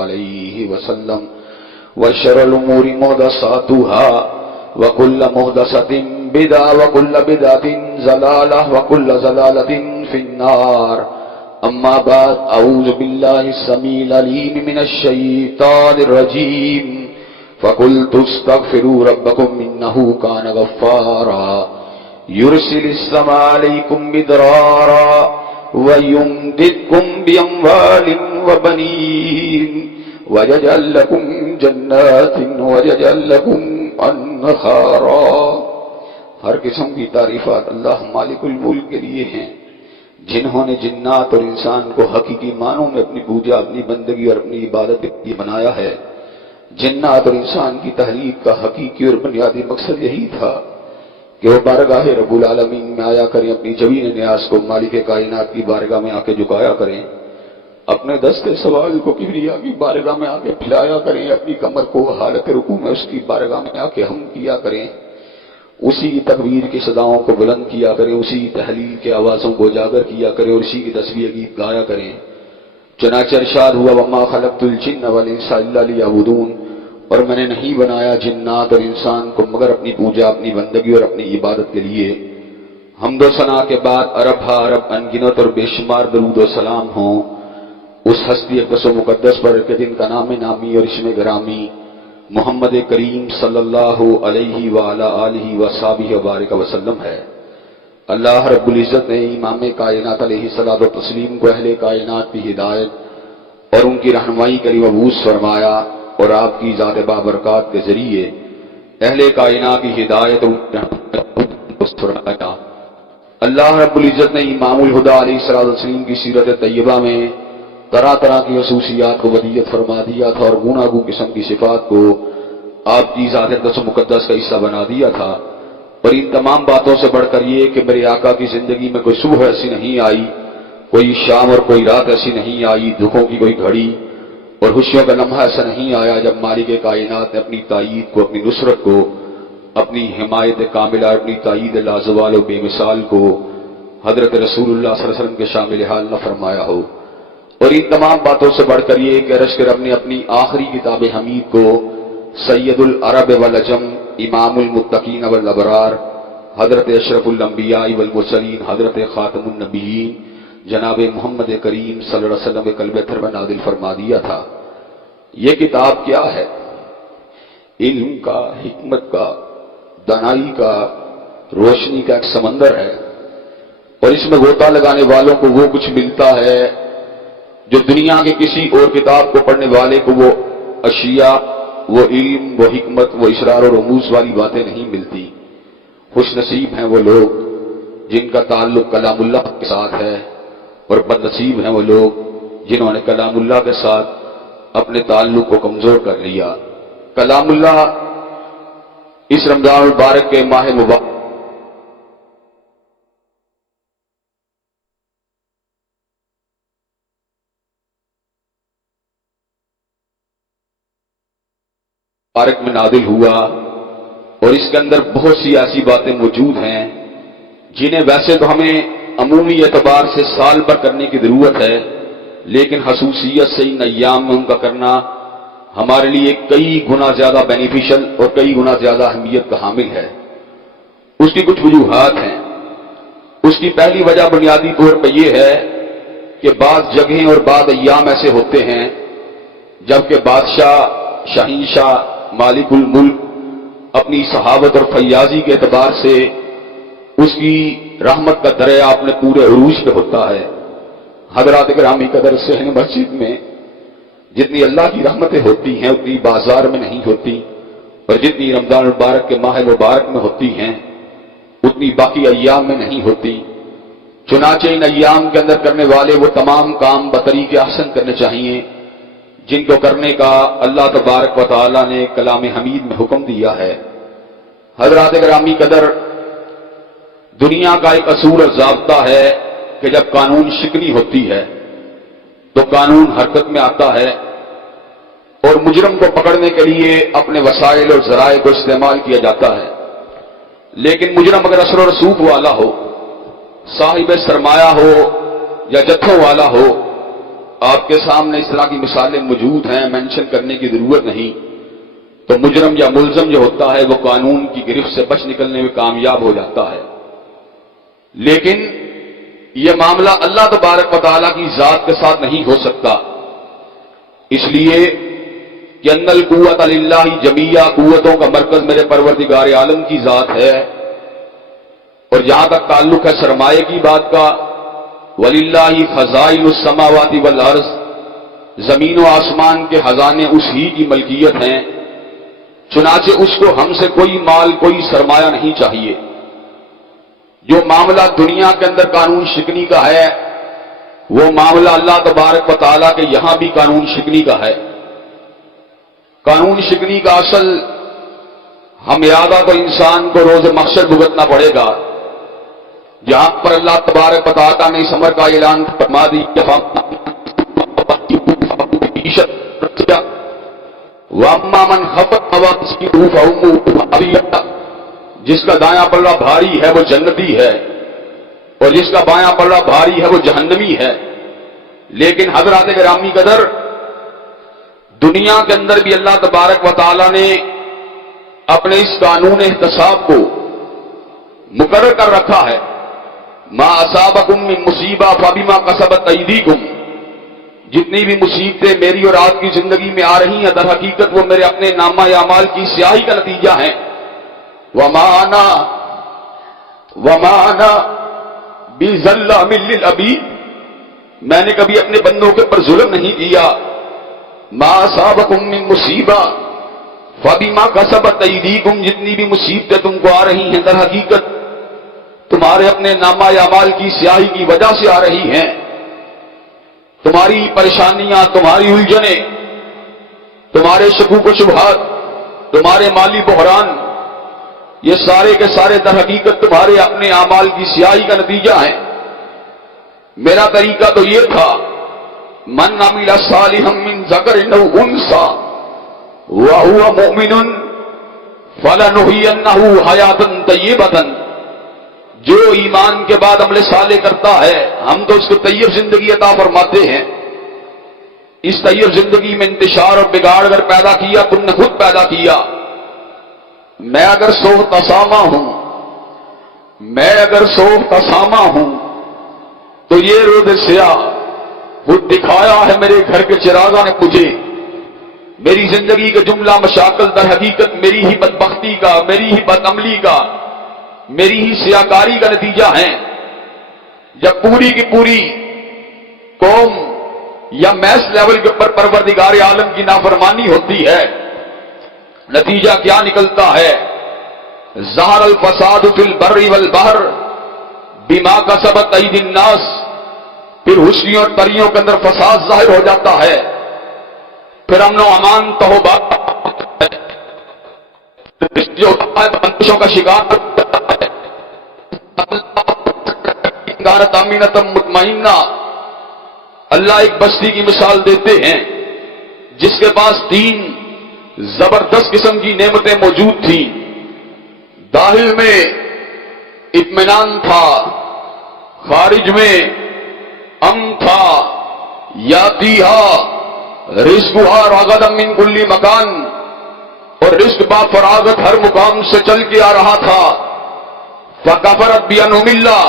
علیہ وسلم وشر الامور محدثاتها وكل محدثة بدعة وكل بدعة ضلالة وكل ضلالة في النار اما بعد اعوذ بالله السميع العليم من الشيطان الرجيم فقلت استغفروا ربكم انه كان غفارا يرسل السماء عليكم مدرارا ويمددكم بأموال وبنين ويجعل لكم جنات ويجعل لكم انہارا۔ ہر قسم کی تعریفات اللہ مالک الملک کے لیے ہیں، جنہوں نے جنات اور انسان کو حقیقی معنوں میں اپنی پوجا، اپنی بندگی اور اپنی عبادت کے لیے بنایا ہے۔ جنات اور انسان کی تحریک کا حقیقی اور بنیادی مقصد یہی تھا کہ وہ بارگاہ رب العالمین میں آیا کریں، اپنی جبین نیاز کو مالک کائنات کی بارگاہ میں آ کے جھکایا کریں، اپنے دست سوال کو کبریا کی بارگاہ میں آ کے پھیلایا کریں، اپنی کمر کو حالت رکوع میں اس کی بارگاہ میں آ کے ہم کیا کریں، اسی کی تکبیر کی صداؤں کو بلند کیا کریں، اسی تحلیل کے آوازوں کو اجاگر کیا کریں اور اسی کی تسبیح گیت گایا کریں۔ چنانچہ ارشاد ہوا وما خلقت الجن والانس الا لیعبدون، اور میں نے نہیں بنایا جنات اور انسان کو مگر اپنی پوجا، اپنی بندگی اور اپنی عبادت کے لیے۔ حمد و ثنا کے بعد عرب ہا عرب انگنت اور بے شمار درود و سلام ہوں اس ہستی اقدس و مقدس پر کہ جن کا نام نامی اور اسم گرامی محمد کریم صلی اللہ علیہ وآلہ آلہ وصحبہ وبارک وسلم ہے۔ اللہ رب العزت نے امام کائنات علیہ الصلوۃ والتسلیم کو اہل کائنات کی ہدایت اور ان کی رہنمائی کے لیے مبعوث فرمایا اور آپ کی ذات بابرکات کے ذریعے اہل کائنات کی ہدایت اور فرمایا۔ اللہ رب العزت نے امام الہدیٰ علیہ الصلوۃ والتسلیم کی سیرت طیبہ میں طرح طرح کی خصوصیات کو ودیت فرما دیا تھا اور گوناگوں قسم کی صفات کو آپ کی ذات اقدس و مقدس کا حصہ بنا دیا تھا۔ اور ان تمام باتوں سے بڑھ کر یہ کہ میرے آقا کی زندگی میں کوئی صبح ایسی نہیں آئی، کوئی شام اور کوئی رات ایسی نہیں آئی، دکھوں کی کوئی گھڑی اور خوشیوں کا لمحہ ایسا نہیں آیا جب مالک کائنات نے اپنی تائید کو، اپنی نصرت کو، اپنی حمایت کاملہ، اپنی تائید لازوال و بے مثال کو حضرت رسول اللہ صلی اللہ علیہ وسلم کے شامل حال نہ فرمایا ہو۔ اور ان تمام باتوں سے بڑھ کر یہ کہ عرش کے رب نے اپنی آخری کتاب حمید کو سید العرب والعجم، امام المتقین والابرار، حضرت اشرف الانبیاء والمرسلین، حضرت خاتم النبیین جناب محمد کریم صلی اللہ علیہ وسلم کے قلب اطہر میں نازل فرما دیا تھا۔ یہ کتاب کیا ہے؟ علم کا، حکمت کا، دانائی کا، روشنی کا ایک سمندر ہے، اور اس میں غوطہ لگانے والوں کو وہ کچھ ملتا ہے جو دنیا کے کسی اور کتاب کو پڑھنے والے کو وہ اشیاء، وہ علم، وہ حکمت، وہ اسرار اور رموز والی باتیں نہیں ملتی۔ خوش نصیب ہیں وہ لوگ جن کا تعلق کلام اللہ کے ساتھ ہے، اور بد نصیب ہیں وہ لوگ جنہوں نے کلام اللہ کے ساتھ اپنے تعلق کو کمزور کر لیا۔ کلام اللہ اس رمضان المبارک کے ماہ مبارک میں نازل ہوا، اور اس کے اندر بہت سی ایسی باتیں موجود ہیں جنہیں ویسے تو ہمیں عمومی اعتبار سے سال بھر کرنے کی ضرورت ہے، لیکن خصوصیت سے ان ایام میں ان کا کرنا ہمارے لیے کئی گنا زیادہ بینیفیشل اور کئی گنا زیادہ اہمیت کا حامل ہے۔ اس کی کچھ وجوہات ہیں۔ اس کی پہلی وجہ بنیادی طور پر یہ ہے کہ بعض جگہیں اور بعض ایام ایسے ہوتے ہیں جبکہ بادشاہ، شہنشاہ، مالک الملک اپنی صحابت اور فیاضی کے اعتبار سے اس کی رحمت کا دریا اپنے پورے عروج پہ ہوتا ہے۔ حضرات گرامی قدر صحن مسجد میں جتنی اللہ کی رحمتیں ہوتی ہیں اتنی بازار میں نہیں ہوتی، اور جتنی رمضان المبارک کے ماہ مبارک میں ہوتی ہیں اتنی باقی ایام میں نہیں ہوتی۔ چنانچہ ان ایام کے اندر کرنے والے وہ تمام کام بطریق احسن کرنے چاہیے جن کو کرنے کا اللہ تبارک و تعالی نے کلام حمید میں حکم دیا ہے۔ حضرات گرامی قدر، دنیا کا ایک اصول اور ضابطہ ہے کہ جب قانون شکنی ہوتی ہے تو قانون حرکت میں آتا ہے اور مجرم کو پکڑنے کے لیے اپنے وسائل اور ذرائع کو استعمال کیا جاتا ہے، لیکن مجرم اگر اثر و رسوخ والا ہو، صاحب سرمایہ ہو یا جتھوں والا ہو، آپ کے سامنے اس طرح کی مثالیں موجود ہیں، مینشن کرنے کی ضرورت نہیں، تو مجرم یا ملزم جو ہوتا ہے وہ قانون کی گرفت سے بچ نکلنے میں کامیاب ہو جاتا ہے۔ لیکن یہ معاملہ اللہ تبارک و تعالیٰ کی ذات کے ساتھ نہیں ہو سکتا، اس لیے کہ ان القوۃ للہ جمیعہ، قوتوں کا مرکز میرے پروردگار عالم کی ذات ہے۔ اور جہاں تک تعلق ہے سرمایہ کی بات کا، وَلِلَّهِ خَزَائِنُ السَّمَاوَاتِ وَالْأَرْضِ، زمین و آسمان کے خزانے اس ہی کی ملکیت ہیں، چنانچہ اس کو ہم سے کوئی مال، کوئی سرمایہ نہیں چاہیے۔ جو معاملہ دنیا کے اندر قانون شکنی کا ہے، وہ معاملہ اللہ تبارک و تعالیٰ کے یہاں بھی قانون شکنی کا ہے۔ قانون شکنی کا اصل ہمیادہ تو انسان کو روز محشر بھگتنا پڑے گا، جہاں پر اللہ تبارک و تعالیٰ نے اس امر کا اعلان فرما دیا، وَأَمَّا مَنْ خَفَّتْ مَوَازِينُهُ فَأُمُّهُ هَاوِيَةٌ، جس کا دایاں پلڑا بھاری ہے وہ جنتی ہے، اور جس کا بایاں پلڑا بھاری ہے وہ جہنمی ہے۔ لیکن حضرات گرامی قدر، دنیا کے اندر بھی اللہ تبارک و تعالیٰ نے اپنے اس قانون احتساب کو مقرر کر رکھا ہے۔ ما اصابکم من مصیبہ فبما کسبت ایدیکم، جتنی بھی مصیبتیں میری اور آپ کی زندگی میں آ رہی ہیں، در حقیقت وہ میرے اپنے نامہ اعمال کی سیاہی کا نتیجہ ہیں۔ وما انا بظلام للعبید، میں نے کبھی اپنے بندوں کے پر ظلم نہیں کیا۔ ما اصابکم من مصیبہ فبما کسبت ایدیکم، جتنی بھی مصیبتیں تم کو آ رہی ہیں در حقیقت تمہارے اپنے نامہ اعمال کی سیاہی کی وجہ سے آ رہی ہیں۔ تمہاری پریشانیاں، تمہاری الجھنیں، تمہارے شکوک و شبہات، تمہارے مالی بحران، یہ سارے کے سارے در حقیقت تمہارے اپنے اعمال کی سیاہی کا نتیجہ ہیں۔ میرا طریقہ تو یہ تھا، من عمل صالحا من ذکر او انثى وهو مؤمن فلنحيينه حیاۃ طیبۃ، جو ایمان کے بعد عمل صالح کرتا ہے ہم تو اس کو طیب زندگی عطا فرماتے ہیں۔ اس طیب زندگی میں انتشار اور بگاڑ اگر پیدا کیا تم نے خود پیدا کیا۔ میں اگر سوخت اسامہ ہوں تو یہ روز سیاہ خود دکھایا ہے میرے گھر کے چراغاں نے مجھے۔ میری زندگی کے جملہ مشاکل در حقیقت میری ہی بدبختی کا، میری ہی بدعملی کا، میری ہی سیاہکاری کا نتیجہ ہے۔ جب پوری کی پوری قوم یا میس لیول کے اوپر پروردگار عالم کی نافرمانی ہوتی ہے، نتیجہ کیا نکلتا ہے؟ ظہر الفساد فی البر والبحر بما کسبت ایدی الناس، پھر حسنیوں اور پریوں کے اندر فساد ظاہر ہو جاتا ہے، پھر امن و امان توبہ جو بندشوں کا شکار مطمئنہ۔ اللہ ایک بستی کی مثال دیتے ہیں جس کے پاس 3 زبردست قسم کی نعمتیں موجود تھیں۔ داخل میں اطمینان تھا، خارج میں امن تھا، یاتیہا رزقہا رغدا من کل مکان، اور رزق با فراغت ہر مقام سے چل کے آ رہا تھا۔ فکفرت بانعم اللہ،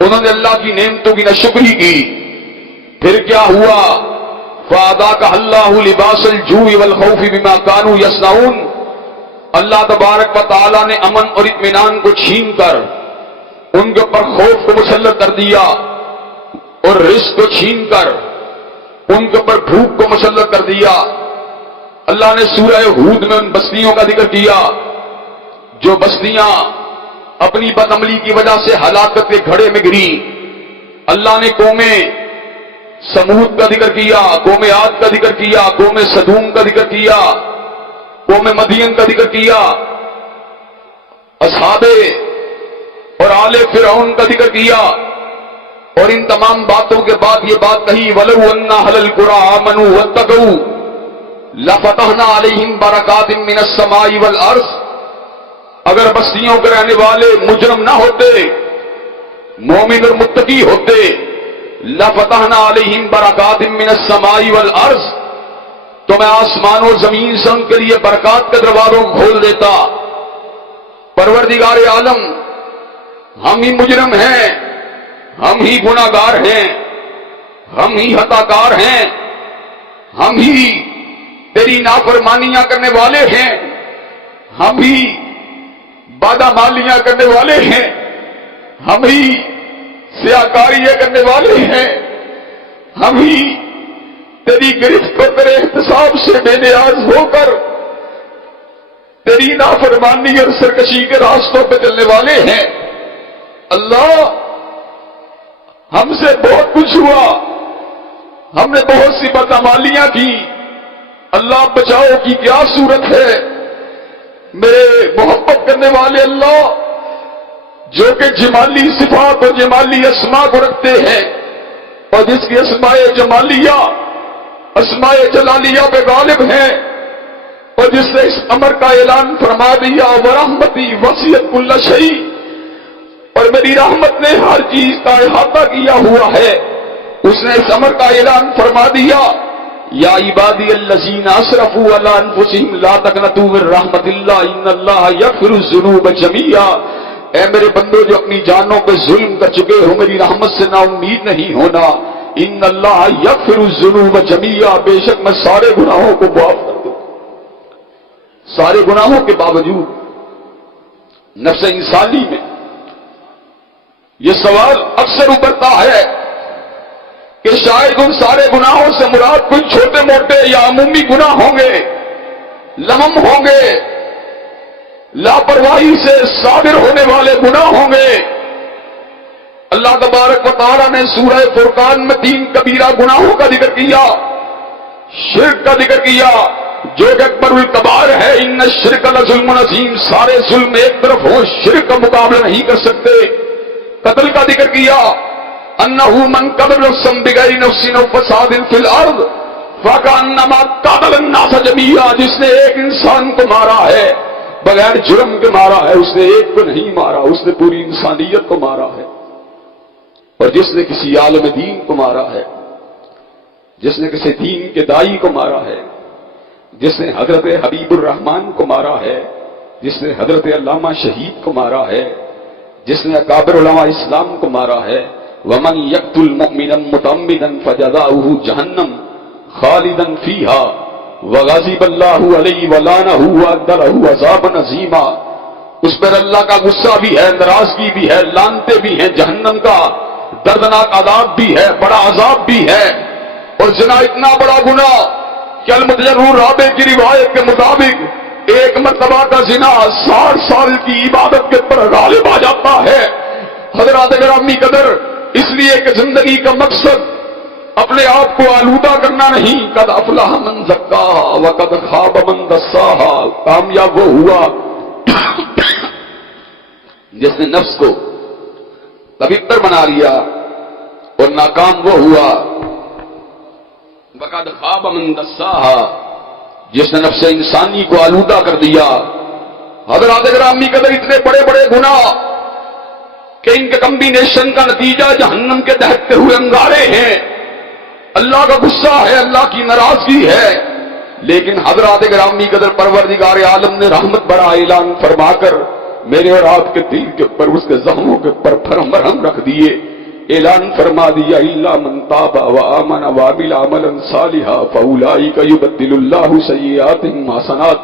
انہوں نے اللہ کی نعمتوں کی ناشکری کی، پھر کیا ہوا؟ فَأَذَاقَهَا اللَّهُ لِبَاسَ الْجُوعِ وَالْخَوْفِ بِمَا كَانُوا يَصْنَعُونَ، اللہ تبارک و تعالیٰ نے امن اور اطمینان کو چھین کر ان کے اوپر خوف کو مسلط کر دیا، اور رزق کو چھین کر ان کے اوپر بھوک کو مسلط کر دیا۔ اللہ نے سورہ ہود میں ان بستیوں کا ذکر کیا جو بستیاں اپنی بدعملی کی وجہ سے ہلاکت کے گھڑے میں گری۔ اللہ نے قومیں سمود کا ذکر کیا، قوم عاد کا ذکر کیا، قوم سدوم کا ذکر کیا، قوم مدین کا ذکر کیا، اصحاب اور آل فرعون کا ذکر کیا، اور ان تمام باتوں کے بعد یہ بات کہی وَلَوْ أَنَّ أَهْلَ الْقُرَىٰ آمَنُوا وَاتَّقَوْا لَفَتَحْنَا عَلَيْهِمْ بَرَكَاتٍ مِّنَ السَّمَاءِ وَالْأَرْضِ، اگر بستیوں کے رہنے والے مجرم نہ ہوتے، مومن اور متقی ہوتے، لفتحنا علیہم برکات من السماء والارض، تو میں آسمان اور زمین سے ان کے لیے برکات کے دروازوں کو کھول دیتا۔ پروردگار عالم، ہم ہی مجرم ہیں، ہم ہی گناہگار ہیں، ہم ہی خطاکار ہیں، ہم ہی تیری نافرمانیاں کرنے والے ہیں، ہم ہی بادامالیاں کرنے والے ہیں، ہم ہی سیاکاریاں کرنے والے ہیں، ہم ہی تیری گرفت کو تیرے احتساب سے بے نیاز ہو کر تیری نافرمانی اور سرکشی کے راستوں پہ چلنے والے ہیں۔ اللہ، ہم سے بہت کچھ ہوا، ہم نے بہت سی بدعمالیاں کی، اللہ بچاؤ کی کیا صورت ہے؟ میرے محبت کرنے والے اللہ، جو کہ جمالی صفات اور جمالی اسماء کو رکھتے ہیں، اور جس کی اسماء جمالیہ اسماء جلالیہ پہ غالب ہیں، اور جس نے اس امر کا اعلان فرما دیا ورحمتی وسعت کل شیء، اور میری رحمت نے ہر چیز کا احاطہ کیا ہوا ہے، اس نے اس امر کا اعلان فرما دیا یا عبادی الذین اسرفوا علی انفسہم لا تقنطوا من رحمت اللہ ان اللہ یغفر الذنوب جميعا، اے میرے بندو جو اپنی جانوں پہ ظلم کر چکے ہو، میری رحمت سے نا امید نہیں ہونا۔ ان اللہ یغفر الذنوب جميعا، بے شک میں سارے گناہوں کو معاف کر دوں۔ سارے گناہوں کے باوجود نفس انسانی میں یہ سوال اکثر ابھرتا ہے کہ شاید ان سارے گناہوں سے مراد کوئی چھوٹے موٹے یا عمومی گناہ ہوں گے، لمم ہوں گے، لاپرواہی سے صادر ہونے والے گناہ ہوں گے۔ اللہ تبارک و تعالیٰ نے سورہ فرقان میں 3 کبیرہ گناہوں کا ذکر کیا، شرک کا ذکر کیا جو کہ اکبر الکبائر ہے، ان الشرک لظلم عظیم، سارے ظلم ایک طرف ہو شرک کا مقابلہ نہیں کر سکتے۔ قتل کا ذکر کیا، انہو من قتل نفسا بغیر نفس او فساد فی الارض فکأنما قتل الناس جميعا، جس نے ایک انسان کو مارا ہے بغیر جرم کے مارا ہے، اس نے ایک کو نہیں مارا، اس نے پوری انسانیت کو مارا ہے۔ اور جس نے کسی عالم دین کو مارا ہے، جس نے کسی دین کے دائی کو مارا ہے، جس نے حضرت حبیب الرحمن کو مارا ہے، جس نے حضرت علامہ شہید کو مارا ہے، جس نے اکابر علماء اسلام کو مارا ہے، ومن یقتل مؤمنا متعمدا فجزاؤہ جہنم خالدا فیہا وغضب اللہ علیہ ولعنہ واعد لہ عذابا عظیما، اس پر اللہ کا غصہ بھی ہے، ناراضگی بھی ہے، لعنتیں بھی ہیں، جہنم کا دردناک عذاب بھی ہے، بڑا عذاب بھی ہے۔ اور زنا اتنا بڑا گناہ کہ المتجرور رابع کی روایت کے مطابق ایک مرتبہ کا زنا 60 سال کی عبادت کے پر غالب آ جاتا ہے۔ حضرات گرامی قدر، اس لیے کہ زندگی کا مقصد اپنے آپ کو آلودہ کرنا نہیں، قد افلح من زکاہا وقد خاب من دساہا، کامیاب وہ ہوا جس نے نفس کو پوتر بنا لیا، اور ناکام وہ ہوا وقد خاب من دساہا، جس نے نفس انسانی کو آلودہ کر دیا۔ حضرات گرامی قدر، اتنے بڑے بڑے گناہ کہ ان کے کمبینیشن کا نتیجہ جہنم کے دہتے ہوئے انگارے ہیں، اللہ کا غصہ ہے، اللہ کی ناراضگی ہے۔ لیکن حضرات گرامی قدر، پروردگار عالم نے رحمت بڑا اعلان فرما کر میرے اور آپ کے دل کے اوپر، اس کے زخموں کے اوپر مرہم رکھ دیے، اعلان فرما دیا الا من تاب وآمن وعمل عملا صالحا فاولئک یبدل اللہ سیئاتہم حسنات،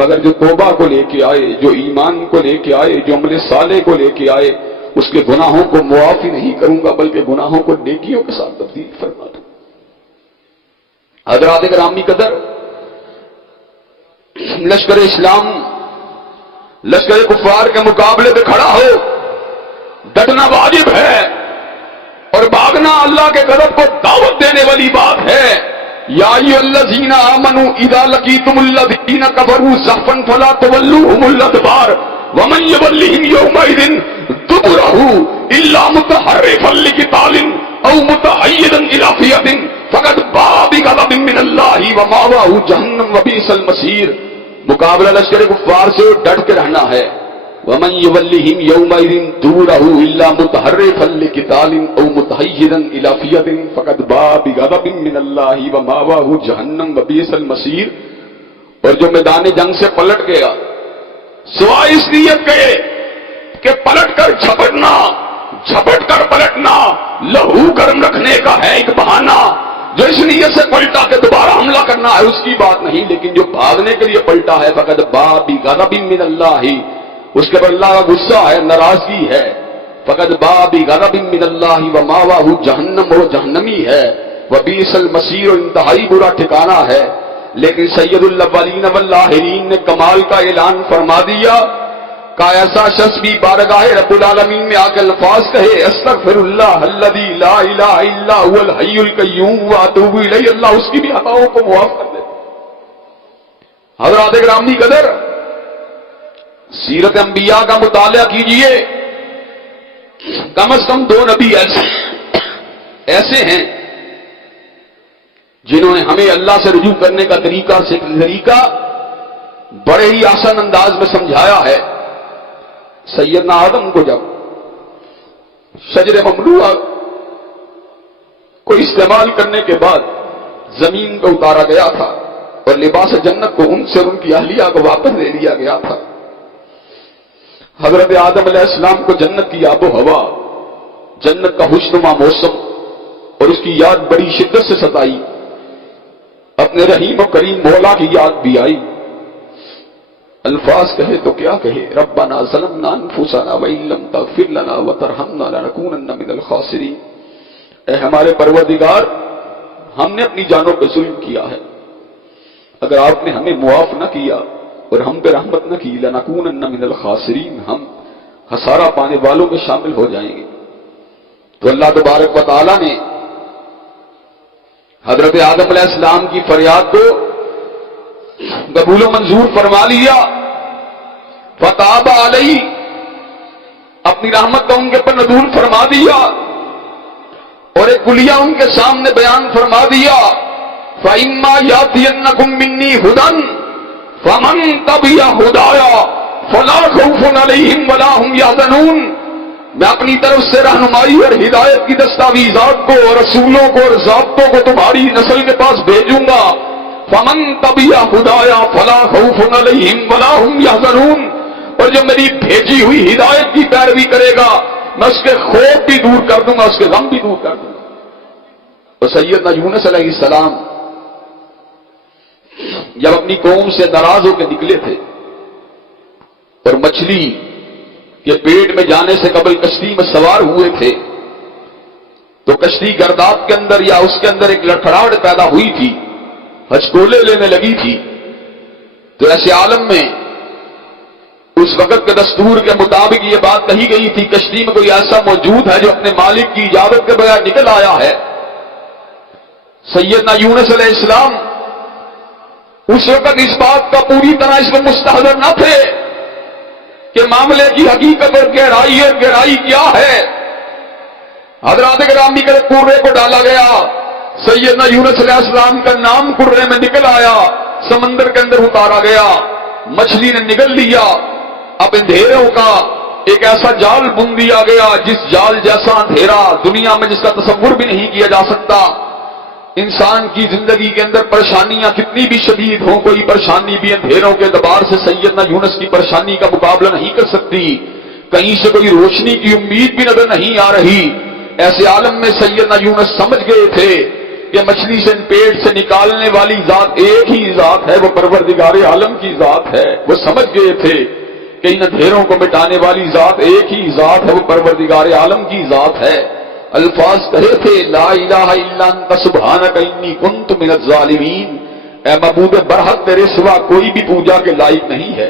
مگر جو توبہ کو لے کے آئے، جو ایمان کو لے کے آئے، جو عمل صالح کو لے کے آئے، اس کے گناہوں کو معاف ہی نہیں کروں گا بلکہ گناہوں کو نیکیوں کے ساتھ تبدیل فرما دوں۔ حضرات گرامی قدر، لشکر اسلام لشکر کفار کے مقابلے پہ کھڑا ہو، ڈٹنا واجب ہے، اور بھاگنا اللہ کے غضب کو دعوت دینے والی بات ہے۔ یا ایھا الذین آمنوا اذا لقیتم الذین کفروا زحفا فلا تولوهم الادبار ومن یولہم یومئذ دبرہ الا متحرفا لقتال او متحیزا الی فئۃ فقد باء بغضب من اللہ ومأواہ جہنم وبئس المصیر۔ مقابلہ لشکر کفار سے ڈٹ کے رہنا ہے، ومن يولهم يومئذ دبره الا متحرفا لقتال او متحيزا الى فئة فقد باء بغضب من الله ومأواه جہنم وبئس المصير. اور جو میدان جنگ سے پلٹ گیا سوائے اس نیت کے کہ پلٹ کر جھپٹ کر پلٹنا لہو گرم رکھنے کا ہے ایک بہانہ، جو اس نیت سے پلٹا کہ دوبارہ حملہ کرنا ہے اس کی بات نہیں، لیکن جو بھاگنے کے لیے پلٹا ہے فقد باء بغضب من اللہ، اس کے پر اللہ کا غصہ ہے، ناراضگی ہے. فقد باء بغضب من اللہ ومأواہ جہنم، وہ جہنمی ہے، وبئس المصیر، انتہائی برا ٹھکانہ ہے. لیکن سید الاولین والآخرین نے کمال کا اعلان فرما دیا کہ ایسا شخص بھی بارگاہ رب العالمین میں آ کے الفاظ کہے استغفر اللہ الذی لا الہ الا هو الحی القیوم واتوب الیہ، اللہ اس کی بھی خطاؤں کو معاف کر دے. حضرات گرامی قدر، سیرت انبیاء کا مطالعہ کیجئے. کم از کم 2 نبی ایسے ہیں جنہوں نے ہمیں اللہ سے رجوع کرنے کا طریقہ بڑے ہی آسان انداز میں سمجھایا ہے. سیدنا آدم کو جب شجر ممنوعہ کو استعمال کرنے کے بعد زمین کو اتارا گیا تھا اور لباس جنت کو ان سے ان کی اہلیہ کو واپس لے لیا گیا تھا. حضرت آدم علیہ السلام کو جنت کی آب و ہوا، جنت کا خوشنما موسم اور اس کی یاد بڑی شدت سے ستائی. اپنے رحیم و کریم مولا کی یاد بھی آئی. الفاظ کہے تو کیا کہے، ربنا ظلمنا انفسنا وان لم تغفر لنا وترحمنا لنکونن من الخاسرین. اے ہمارے پروردگار، ہم نے اپنی جانوں پہ ظلم کیا ہے، اگر آپ نے ہمیں معاف نہ کیا اور ہم پہ رحمت نہ کی لنکونن من الخاسرین، ہم خسارہ پانے والوں میں شامل ہو جائیں گے. تو اللہ تبارک و تعالی نے حضرت آدم علیہ السلام کی فریاد کو قبول و منظور فرما لیا. فتاب علیہ، اپنی رحمت کا ان کے پر نزول فرما دیا اور ایک کلیہ ان کے سامنے بیان فرما دیا. فَإِمَّا يَأْتِيَنَّكُم مِّنِّي هُدًى فَمَن تَبِعَ هُدَايَ فَلَا خَوْفٌ عَلَيْهِمْ وَلَا هُمْ يَحْزَنُونَ. میں اپنی طرف سے رہنمائی اور ہدایت کی دستاویزات کو، رسولوں کو اور ضابطوں کو تمہاری نسل کے پاس بھیجوں گا. فَمَن تَبِعَ هُدَايَ فَلَا خَوْفٌ عَلَيْهِمْ وَلَا هُمْ يَحْزَنُونَ. اور جو میری بھیجی ہوئی ہدایت کی پیروی کرے گا میں اس کے خوف بھی دور کر دوں گا، اس کے غم بھی دور کر دوں گا. تو سیدنا یونس علیہ السلام جب اپنی قوم سے ناراض ہو کے نکلے تھے اور مچھلی کے پیٹ میں جانے سے قبل کشتی میں سوار ہوئے تھے تو کشتی گرداب کے اندر یا اس کے اندر ایک لڑکھڑاہٹ پیدا ہوئی تھی، ہچکولے لینے لگی تھی. تو ایسے عالم میں اس وقت کے دستور کے مطابق یہ بات کہی گئی تھی کشتی میں کوئی ایسا موجود ہے جو اپنے مالک کی اجازت کے بغیر نکل آیا ہے. سیدنا یونس علیہ السلام اس وقت اس بات کا پوری طرح اس میں مستحضر نہ تھے کہ معاملے کی حقیقت اور گہرائی کیا ہے. حضرات گرامی کے کرے کو ڈالا گیا، سیدنا یونس علیہ السلام کا نام کرے میں نکل آیا، سمندر کے اندر اتارا گیا، مچھلی نے نگل لیا. اب اندھیروں کا ایک ایسا جال بن دیا گیا جس جال جیسا اندھیرا دنیا میں جس کا تصور بھی نہیں کیا جا سکتا. انسان کی زندگی کے اندر پریشانیاں کتنی بھی شدید ہوں، کوئی پریشانی بھی اندھیروں کے دبار سے سیدنا یونس کی پریشانی کا مقابلہ نہیں کر سکتی. کہیں سے کوئی روشنی کی امید بھی نظر نہیں آ رہی. ایسے عالم میں سیدنا یونس سمجھ گئے تھے کہ مچھلی سے پیٹ سے نکالنے والی ذات ایک ہی ذات ہے، وہ پروردگار عالم کی ذات ہے. وہ سمجھ گئے تھے کہ ان اندھیروں کو مٹانے والی ذات ایک ہی ذات ہے، وہ پروردگار عالم کی ذات ہے. الفاظ کہے تھے لا الہ الا انت سبحانک انی کنت من الظالمین. اے معبود برحق تیرے سوا کوئی بھی پوجا کے لائق نہیں ہے.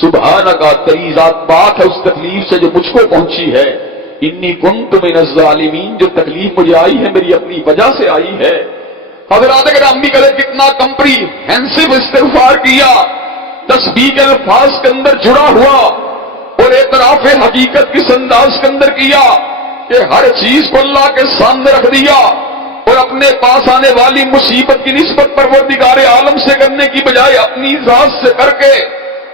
سبحانک، تیری ذات پاک ہے اس تکلیف سے جو مجھ کو پہنچی ہے. انی کنت من الظالمین، جو تکلیف مجھے آئی ہے میری اپنی وجہ سے آئی ہے. حضرات اگر امی کرے کتنا کمپریہنسو استغفار کیا، تسبیح کے الفاظ کے اندر جڑا ہوا اور اعتراف حقیقت کس انداز کے اندر کیا کہ ہر چیز کو اللہ کے سامنے رکھ دیا اور اپنے پاس آنے والی مصیبت کی نسبت پروردگار عالم سے کرنے کی بجائے اپنی ذات سے کر کے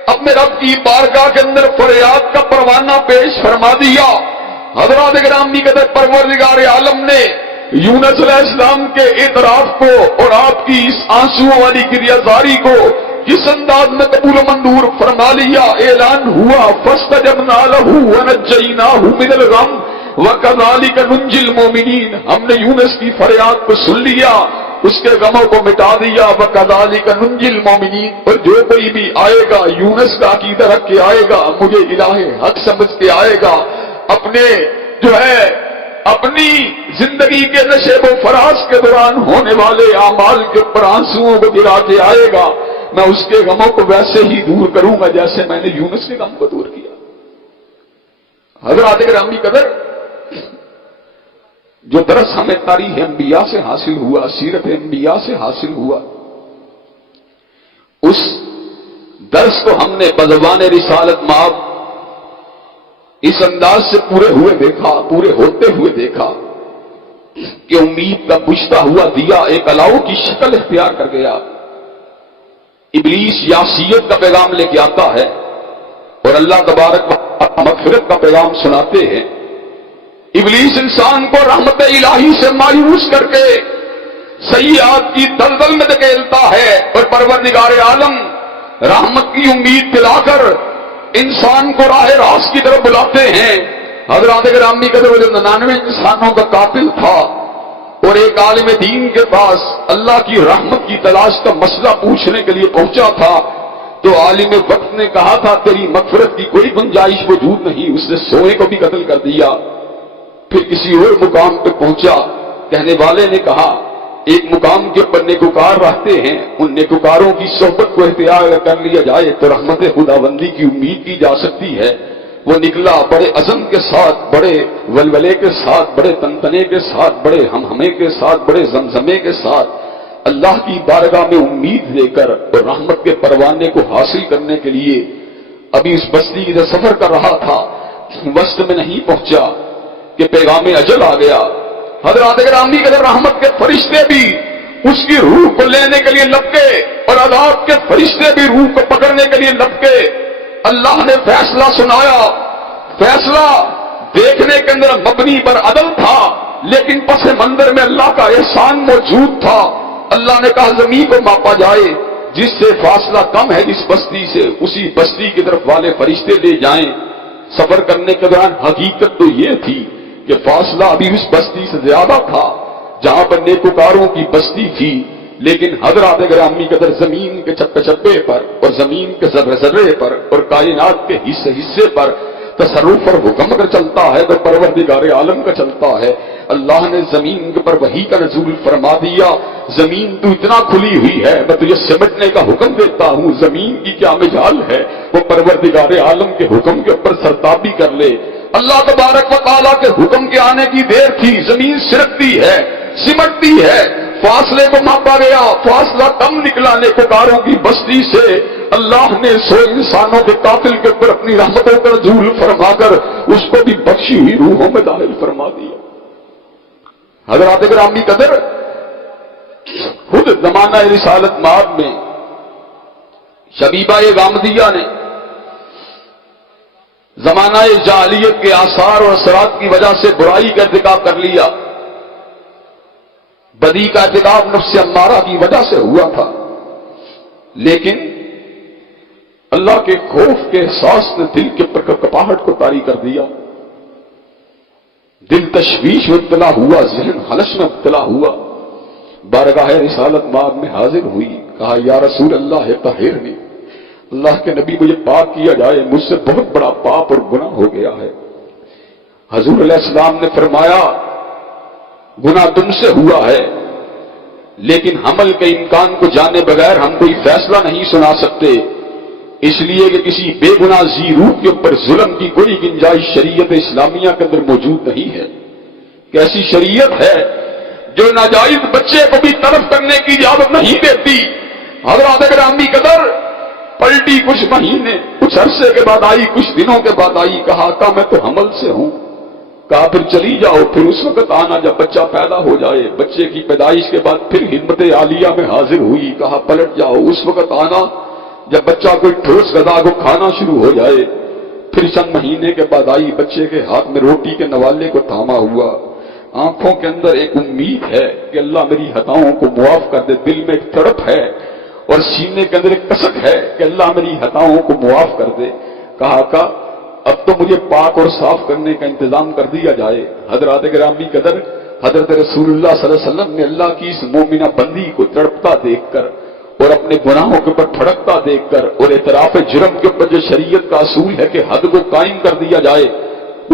اپنے رب کی بارگاہ کے اندر فریاد کا پروانہ پیش فرما دیا. حضرات گرامی قدر پروردگار عالم نے یونس علیہ السلام کے اعتراف کو اور آپ کی اس آنسو والی گریہزاری کو کس انداز میں قبول و منظور فرما لیا. اعلان ہوا فاستجبنا له ونجيناه من الغم وكذلك ننجي المؤمنين. ہم نے یونس کی فریاد کو سن لیا, اس کے غموں کو مٹا دیا. وَكَذَلِكَ نُنْجِي الْمُؤْمِنِينَ. اور جو کوئی بھی آئے گا یونس کا عقیدہ رکھ کے آئے گا, مجھے الہ حق سمجھ کے آئے گا, اپنے جو ہے اپنی زندگی کے نشیب و فراز کے دوران ہونے والے اعمال کے اوپر آنسوؤں کو گرا کے آئے گا, میں اس کے غموں کو ویسے ہی دور کروں گا جیسے میں نے یونس کے غم کو دور کیا. حضرات گرامی قدر, جو درس ہمیں تاریخ انبیاء سے حاصل ہوا, سیرت انبیاء سے حاصل ہوا, اس درس کو ہم نے بزبان رسالت مآب اس انداز سے پورے ہوتے ہوئے دیکھا کہ امید کا بجھتا ہوا دیا ایک الاؤ کی شکل اختیار کر گیا. ابلیس یاسیت کا پیغام لے کے آتا ہے اور اللہ تبارک مغفرت کا پیغام سناتے ہیں. ابلیس انسان کو رحمت الہی سے مایوس کر کے سیئات کی دلدل میں دھکیلتا ہے, اور پروردگار عالم رحمت کی امید دلا کر انسان کو راہ راست کی طرف بلاتے ہیں. حضرات گرامی قدر, وہ جو 99 انسانوں کا قاتل تھا اور ایک عالم دین کے پاس اللہ کی رحمت کی تلاش کا مسئلہ پوچھنے کے لیے پہنچا تھا, تو عالم وقت نے کہا تھا تیری مغفرت کی کوئی گنجائش موجود نہیں. اس نے سوئے کو بھی قتل کر دیا. پھر کسی اور مقام پہ پہنچا, کہنے والے نے کہا ایک مقام کے اوپر نیکوکار رہتے ہیں, ان نیکوکاروں کی صحبت کو اختیار کر لیا جائے تو رحمت خداوندی کی امید کی جا سکتی ہے. وہ نکلا بڑے عزم کے ساتھ, بڑے ولولے کے ساتھ, بڑے تنتنے کے ساتھ, بڑے ہمہمے کے ساتھ, بڑے زمزمے کے ساتھ, اللہ کی بارگاہ میں امید لے کر اور رحمت کے پروانے کو حاصل کرنے کے لیے ابھی اس بستی کی جو سفر کر رہا تھا, وسط میں نہیں پہنچا کہ پیغام اجل آ گیا. حضرات گرامی کے رحمت کے فرشتے بھی اس کی روح کو لینے کے لیے لپکے اور عذاب کے فرشتے بھی روح کو پکڑنے کے لیے لپکے. اللہ نے فیصلہ سنایا. فیصلہ دیکھنے کے اندر مبنی پر عدل تھا, لیکن پس منظر میں اللہ کا احسان موجود تھا. اللہ نے کہا زمین کو ماپا جائے, جس سے فاصلہ کم ہے جس بستی سے, اسی بستی کی طرف والے فرشتے لے جائیں. سفر کرنے کے دوران حقیقت تو یہ تھی کہ فاصلہ ابھی اس بستی سے زیادہ تھا جہاں پر نیکوکاروں کی بستی تھی, لیکن حضرات گرامی قدر زمین کے چپے چپے پر اور زمین کے ذرے ذرے پر اور کائنات کے حصے حصے پر تصرف اور حکم اگر چلتا ہے تو پروردگار عالم کا چلتا ہے. اللہ نے زمین پر وحی کا نزول فرما دیا, زمین تو اتنا کھلی ہوئی ہے, میں تجھے سمٹنے کا حکم دیتا ہوں, زمین کی کیا مجال ہے, وہ پروردگار عالم کے حکم کے اوپر سرتابی کر لے. اللہ تبارک و تعالیٰ کے حکم کے آنے کی دیر تھی, زمین سرکتی ہے, سمٹتی ہے. فاصلے کو ماپا گیا, فاصلہ کم نکلا نیکوکاروں کی بستی سے. اللہ نے 100 انسانوں کے قاتل کے اوپر اپنی رحمتوں کا نزول فرما کر اس کو بھی بخشی ہوئی روحوں میں داخل فرما دیا. حضرات گرامی قدر, خود زمانہ رسالت مآب میں شبیبہ غامدیہ نے زمانہ جاہلیت کے آثار اور اثرات کی وجہ سے برائی کا ارتکاب کر لیا. بدی کا ارتکاب نفس امارہ کی وجہ سے ہوا تھا, لیکن اللہ کے خوف کے احساس نے دل کے کپاہٹ کو طاری کر دیا. دل تشویش میں مبتلا ہوا, ذہن خلش میں مبتلا ہوا. بارگاہ رسالت مآب میں حاضر ہوئی, کہا یا رسول اللہ طہرنی, اللہ کے نبی مجھے پاک کیا جائے, مجھ سے بہت بڑا پاپ اور گناہ ہو گیا ہے. حضور علیہ السلام نے فرمایا گناہ تم سے ہوا ہے, لیکن حمل کے امکان کو جانے بغیر ہم کوئی فیصلہ نہیں سنا سکتے, اس لیے کہ کسی بے گناہ ذی روح کے اوپر ظلم کی کوئی گنجائش شریعت اسلامیہ کے اندر موجود نہیں ہے. کیسی شریعت ہے جو ناجائز بچے کو بھی طرف کرنے کی اجازت نہیں دیتی. حضرات گرامی قدر, پلٹی کچھ مہینے کچھ عرصے کے بعد آئی, کچھ دنوں کے بعد آئی, کہا آقا میں تو حمل سے ہوں. کہا پھر چلی جاؤ, پھر اس وقت آنا جب بچہ پیدا ہو جائے. بچے کی پیدائش کے بعد پھر ہمت عالیہ میں حاضر ہوئی, کہا پلٹ جاؤ, اس وقت آنا جب بچہ کوئی ٹھوس غذا کو کھانا شروع ہو جائے، پھر چند مہینے کے بعد آئی، بچے کے ہاتھ میں روٹی کے نوالے کو تھاما ہوا، آنکھوں کے اندر ایک امید ہے کہ اللہ میری خطاؤں کو معاف کر دے، دل میں ایک تڑپ ہے اور سینے کے اندر ایک کسک ہے کہ اللہ میری خطاؤں کو معاف کر دے۔ کہا آقا اب تو مجھے پاک اور صاف کرنے کا انتظام کر دیا جائے۔ حضرات گرامی قدر، حضرت رسول اللہ صلی اللہ علیہ وسلم نے اللہ کی اس مومنہ بندی کو تڑپتا دیکھ کر اور اپنے گناہوں کے اوپر پھڑکتا دیکھ کر اور اعتراف جرم کے اوپر جو شریعت کا اصول ہے کہ حد کو قائم کر دیا جائے،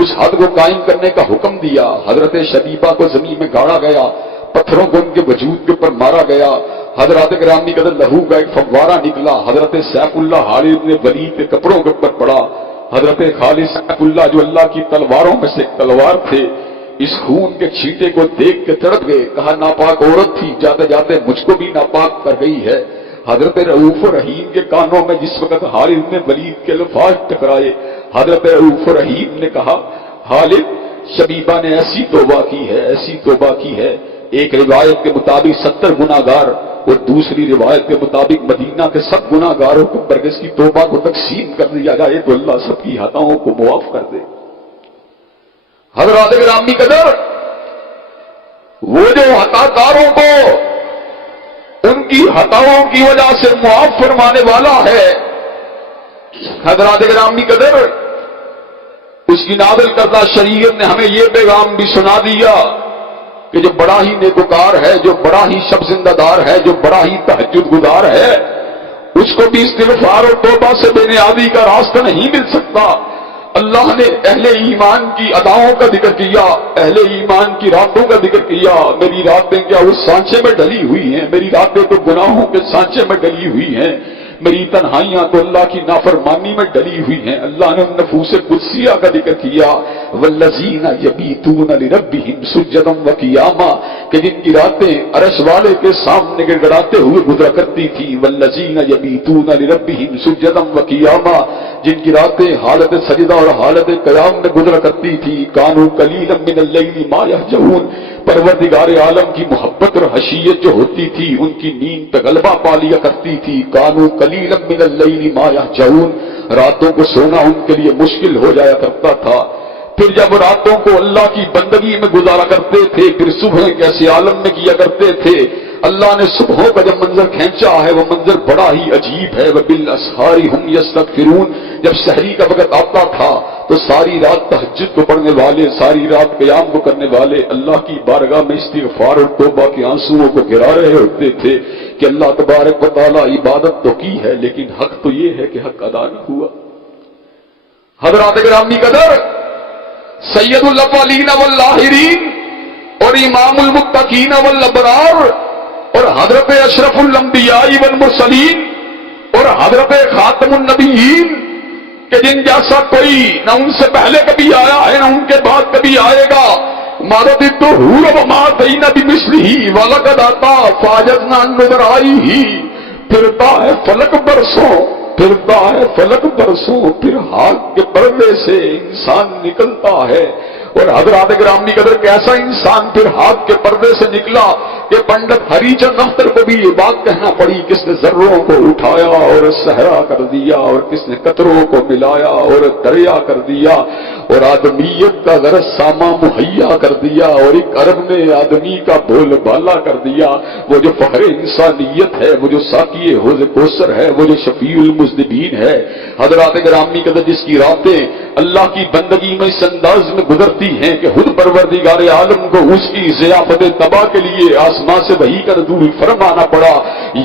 اس حد کو قائم کرنے کا حکم دیا۔ حضرت شبیبہ کو زمین میں گاڑا گیا، پتھروں کو ان کے وجود کے اوپر مارا گیا، حضرات گرامی قدر لہو کا ایک فوارہ نکلا، حضرت سیف اللہ خالد نے ولید کے کپڑوں کے اوپر پڑا، حضرت خالد سیف اللہ جو اللہ کی تلواروں میں سے ایک تلوار تھے، اس خون کے چھینٹے کو دیکھ کے تڑپ گئے، کہا ناپاک عورت تھی، جاتے جاتے مجھ کو بھی ناپاک کر گئی ہے۔ حضرت رؤوف رحیم کے کانوں میں جس وقت خالد نے ولید کے الفاظ ٹکرائے، حضرت رؤوف رحیم نے کہا خالد شبیبہ نے ایسی توبہ کی ہے، ایسی توبہ کی ہے، ایک روایت کے مطابق 70 گناہگار اور دوسری روایت کے مطابق مدینہ کے سب گناہگاروں کو پر اس کی توبہ کو تقسیم کر دیا جائے تو اللہ سب کی خطاؤں کو معاف کر دے۔ حضرات گرامی قدر، وہ جو خطا کاروں کو ان کی خطاؤں کی وجہ سے معاف فرمانے والا ہے، حضرات گرامی قدر، اس کی نازل کردہ شریعت نے ہمیں یہ پیغام بھی سنا دیا کہ جو بڑا ہی نیکوکار ہے، جو بڑا ہی شب زندہ دار ہے، جو بڑا ہی تہجد گزار ہے، اس کو بھی استغفار اور توبہ سے بے نیازی کا راستہ نہیں مل سکتا۔ اللہ نے اہل ایمان کی اداؤں کا ذکر کیا، اہل ایمان کی راتوں کا ذکر کیا۔ میری راتیں کیا اس سانچے میں ڈلی ہوئی ہیں؟ میری راتیں تو گناہوں کے سانچے میں ڈلی ہوئی ہیں، میری تنہائیاں تو اللہ کی نافرمانی میں ڈلی ہوئی ہیں۔ اللہ نے نفوس قدسیہ کا ذکر کیا، والذین یبیتون لربہم سجدا وقیاما، کہ جن کی راتیں عرش والے کے سامنے گڑگڑاتے ہوئے گزرا کرتی تھی، والذین یبیتون لربہم سجدا وقیاما، جن کی راتیں حالت سجدہ اور حالت قیام میں گزرا کرتی تھی، کانوا قلیلا من اللیل ما یہجعون، پروردگار عالم کی محبت اور حشیت جو ہوتی تھی ان کی نیند پہ غلبہ پا لیا کرتی تھی، کانوا قلیلا من اللیل ما یہجعون، راتوں کو سونا ان کے لیے مشکل ہو جایا کرتا تھا۔ پھر جب راتوں کو اللہ کی بندگی میں گزارا کرتے تھے، پھر صبح کیسے عالم میں کیا کرتے تھے۔ اللہ نے صبحوں کا جب منظر کھینچا ہے وہ منظر بڑا ہی عجیب ہے، وبالاسحار هم یستغفرون، جب سحری کا وقت آتا تھا تو ساری رات تہجد کو پڑھنے والے، ساری رات قیام کو کرنے والے اللہ کی بارگاہ میں استغفار اور توبہ کے آنسوؤں کو گرا رہے ہوتے تھے کہ اللہ تبارک و تعالی عبادت تو کی ہے لیکن حق تو یہ ہے کہ حق ادا نہیں ہوا۔ حضرات گرامی قدر، سید الاولین والآخرین اور امام المتقین والابرار اور حضرت اشرف الانبیاء والمرسلین اور حضرت خاتم النبیین کہ جن جیسا کوئی نہ ان سے پہلے کبھی آیا ہے نہ ان کے بعد کبھی آئے گا، مادت الدہور وما بین بمثلہ ولقد آتا فاجزنا عن نظرائہ، پھرتا ہے فلک برسوں، پھرتا ہے فلک برسوں، پھر ہاتھ کے پردے سے انسان نکلتا ہے۔ اور حضرات گرامی قدر کیسا انسان پھر ہاتھ کے پردے سے نکلا کہ پنڈت ہری چند اختر کو بھی یہ بات کہنا پڑی، کس نے ذروں کو اٹھایا اور صحرا کر دیا، اور کس نے قطروں کو ملایا اور دریا کر دیا، اور آدمیت کا غرض ساما مہیا کر دیا، اور ایک عرب نے آدمی کا بول بالا کر دیا۔ وہ جو فخر انسانیت ہے، وہ جو ساقی حوض کوثر ہے، وہ جو شفیع المذنبین ہے، حضرات گرامی قدر جس کی راتیں اللہ کی بندگی میں اس انداز میں گزرتی ہیں کہ خود پروردگار عالم کو اس کی ضیافت تباہ کے لیے آسمان سے وحی کا نزول فرمانا پڑا،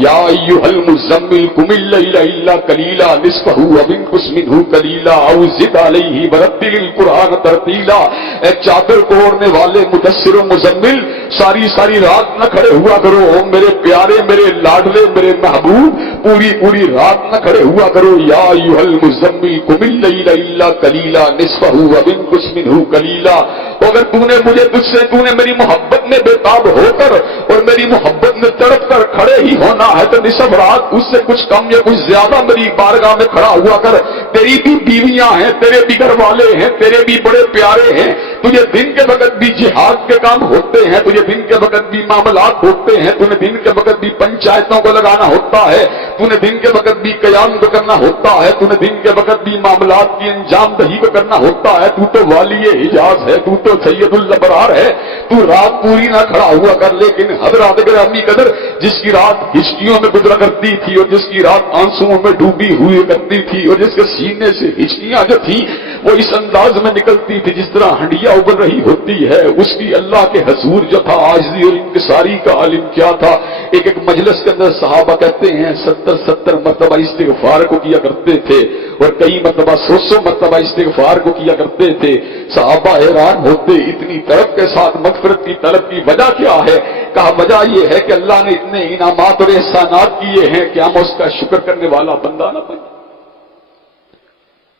یا ایھا المزمل قم اللیل الا قلیلا نصفہ او انقص منہ قلیلا او زد علیہ ورتل القرآن ترتیلا۔ اے چادر کو اوڑھنے والے مدثر و مزمل، ساری رات نہ کھڑے ہوا کرو میرے پیارے، میرے لاڈلے، میرے محبوب، پوری رات نہ کھڑے ہوا کرو۔ یا ایھا المزمل قم اللیل الا قلیلا نصفہ او انقص منہ قلیلا۔ اگر تو نے میری محبت میں بےتاب ہو کر اور میری محبت میں تڑپ کر کھڑے ہی ہونا ہے تو نصف رات اس سے کچھ کم یا کچھ زیادہ میری بارگاہ میں کھڑا ہوا کر۔ تیری بھی بیویاں ہیں، تیرے بھی گھر والے ہیں، تیرے بھی بڑے پیارے ہیں، تجھے دن کے وقت بھی جہاد کے کام ہوتے ہیں، تجھے دن کے وقت بھی معاملات ہوتے ہیں، تجھے دن کے وقت بھی پنچایتوں کو لگانا ہوتا ہے، تو نے دن کے وقت بھی قیام کو کرنا ہوتا ہے، تو نے دن کے وقت بھی معاملات کی انجام دہی کو کرنا ہوتا ہے، تو والی حجاز ہے، تو سید الابرار ہے، تو رات پوری نہ کھڑا ہوا کر۔ لیکن حضرات گرامی قدر، جس کی رات ہچکیوں میں گزرا کرتی تھی اور جس کی رات آنسوؤں میں ڈوبی ہوئی کرتی تھی اور جس کے سینے سے ہچکیاں جو تھی وہ اس انداز میں نکلتی تھی جس طرح ہنڈیا ابل رہی ہوتی ہے، اس کی اللہ کے حضور جو تھا عاجزی اور انکساری کا عالم کیا تھا۔ ایک ایک مجلس کے اندر صحابہ کہتے ہیں 70 مرتبہ استغفار کو کیا کرتے تھے اور کئی مرتبہ 100 مرتبہ استغفار کو کیا کرتے تھے۔ صحابہ حیران ہوتے اتنی طلب کے ساتھ مغفرت کی طلب کی وجہ کیا ہے؟ کہا وجہ یہ ہے کہ اللہ نے اتنے انعامات اور احسانات کیے ہیں کہ ہم اس کا شکر کرنے والا بندہ نہ بنے۔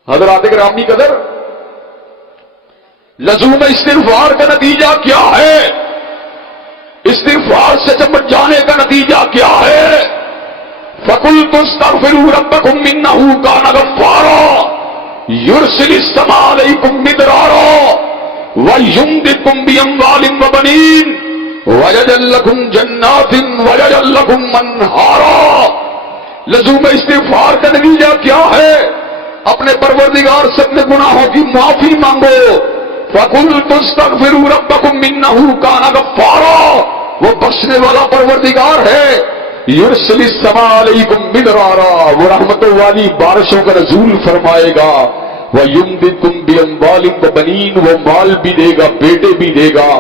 حضرات گرامی قدر، لزوم استغفار کا نتیجہ کیا ہے؟ استغفار سے چمٹ جانے کا نتیجہ کیا ہے؟ فَقُلْتُ اسْتَغْفِرُوا رَبَّكُمْ إِنَّهُ كَانَ غَفَّارًا يُرْسِلِ السَّمَاءَ عَلَيْكُمْ مِدْرَارًا وَيُمْدِدْكُمْ بِأَمْوَالٍ وَبَنِينَ وَيَجْعَلْ لَكُمْ جَنَّاتٍ وَيَجْعَلْ لَكُمْ أَنْهَارًا۔ لزوم استغفار کا نتیجہ کیا ہے؟ اپنے پروردگار سے اپنے گناہوں کی معافی مانگو۔ فَقُلْتُ اسْتَغْفِرُوا رَبَّكُمْ إِنَّهُ كَانَ غَفَّارًا، وہ بخشنے والا پروردگار ہے۔ یرسل السماء علیکم مدرارا، وہ رحمتوں والی بارشوں کا نزول فرمائے گا۔ وَيُمْدِدْكُمْ بِأَمْوَالٍ وَبَنِينَ، وہ مال بھی دے گا بیٹے بھی دے گا۔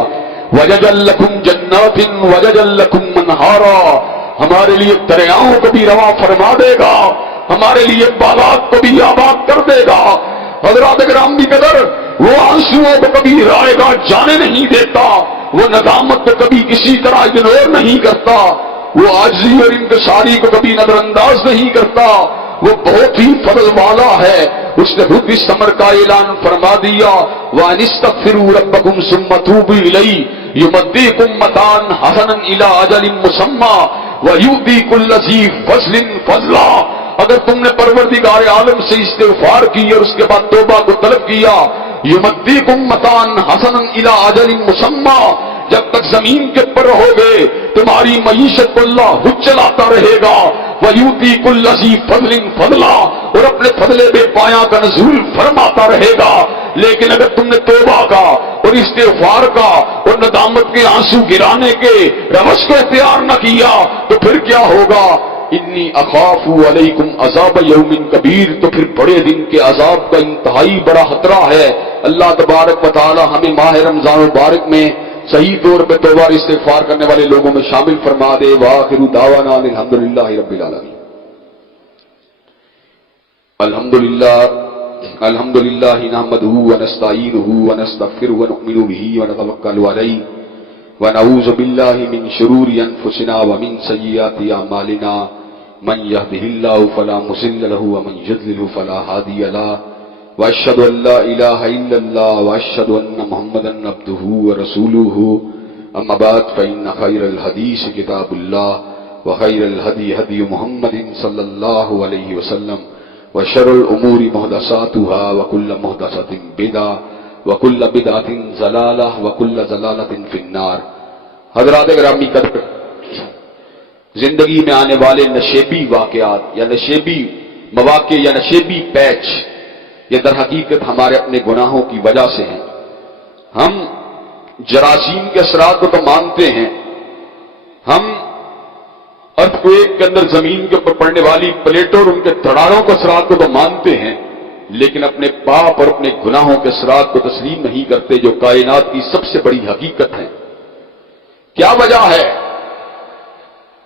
وَيَجْعَلْ لَكُمْ جَنَّاتٍ وَيَجْعَلْ لَكُمْ أَنْهَارًا، ہمارے لیے دریاؤں کو بھی رواں فرما دے گا، ہمارے لیے باغات کو بھی آباد کر دے گا۔ حضرات گرامی قدر، وہ آنسوؤں کو کبھی رائے گا جانے نہیں دیتا، وہ ندامت کو کبھی کسی طرح اگنور نہیں کرتا، وہ عاجزی اور انکساری کو کبھی نظر انداز نہیں کرتا، وہ بہت ہی فضل والا ہے۔ اس نے خود اس امر کا اعلان فرما دیا، وَأَنِ اسْتَغْفِرُوا رَبَّكُمْ ثُمَّ تُوبُوا إِلَيْهِ يُمَتِّعْكُم مَّتَاعًا حَسَنًا إِلَىٰ أَجَلٍ مُّسَمًّى وَيُؤْتِ كُلَّ ذِي فَضْلٍ فَضْلًا۔ اگر تم نے پروردگار عالم سے استغفار کی اور اس کے بعد توبہ کو طلب کیا، یمدیکم متاعًا حسنا الی اجل مسمی، جب تک زمین کے اوپر رہو گے تمہاری معیشت کو اللہ خود چلاتا رہے گا۔ ویؤتی کل ذی فضل فضلا، اور اپنے فضل بے پایاں کا نزول فرماتا رہے گا۔ لیکن اگر تم نے توبہ کا اور استغفار کا اور ندامت کے آنسو گرانے کے روش کو اختیار نہ کیا تو پھر کیا ہوگا؟ انی اخاف علیکم عذاب یوم کبیر، تو پھر بڑے دن کے عذاب کا انتہائی بڑا خطرہ ہے۔ اللہ تبارک و تعالی ہمیں ماہ رمضان المبارک میں صحیح طور پہ توبہ اور استغفار کرنے والے لوگوں میں شامل فرما دے۔ وآخر دعوانا الحمدللہ رب العالمین۔ الحمدللہ نحمدہ ونستعینہ ونستغفرہ ونؤمن بہ ونتوکل علیہ ونعوذ باللہ من شرور انفسنا ومن سیئات اعمالنا، من یهده اللہ فلا مضل له ومن یضلل فلا هادی له، واشهد ان لا الہ الا اللہ واشهد ان محمدا عبدہ ورسولہ، اما بعد فإن خیر الحدیث کتاب اللہ وخیر الہدی ہدی محمد صلی اللہ علیہ وسلم، وشر الامور محدثاتها وكل محدثۃ بدعہ وکل بدعۃ ضلالہ وکل ضلالۃ فی النار۔ حضرات گرامی قدر، زندگی میں آنے والے نشیبی واقعات یا نشیبی مواقع یا نشیبی پیچ یہ در حقیقت ہمارے اپنے گناہوں کی وجہ سے ہیں۔ ہم جراثیم کے اثرات کو تو مانتے ہیں، ہم ارتھکویک کے اندر زمین کے اوپر پڑنے والی پلیٹوں اور ان کے دھڑاڑوں کے اثرات کو تو مانتے ہیں، لیکن اپنے پاپ اور اپنے گناہوں کے اثرات کو تسلیم نہیں کرتے، جو کائنات کی سب سے بڑی حقیقت ہے۔ کیا وجہ ہے